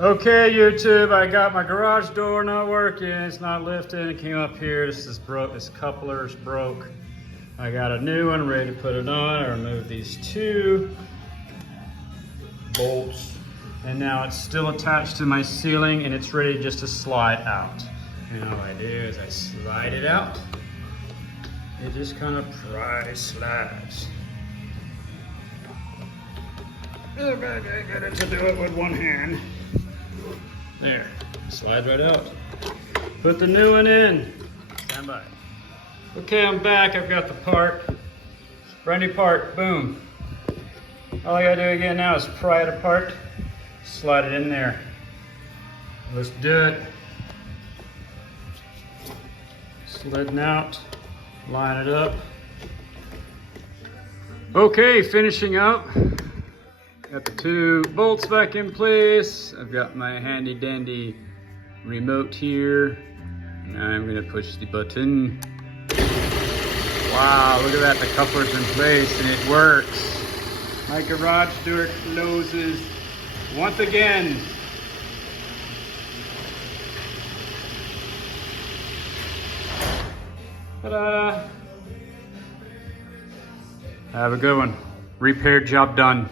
Okay, YouTube, I got my garage door not working. It's not lifting. It came up here. This is broke. This coupler's broke. I got a new one ready to put it on. I removed these two bolts, and now it's still attached to my ceiling, and it's ready just to slide out. And all I do is I slide it out. It just kind of slides. I got it to do it with one hand. There, slides right out. Put the new one in. Stand by. Okay, I'm back. I've got the part. Brand new part. Boom. All I gotta do again now is pry it apart. Slide it in there. Let's do it. Sliding out. Line it up. Okay, finishing up. Got the two bolts back in place. I've got my handy dandy remote here. Now I'm gonna push the button. Wow, look at that, the coupler's in place and it works. My garage door closes once again. Ta-da! Have a good one. Repair job done.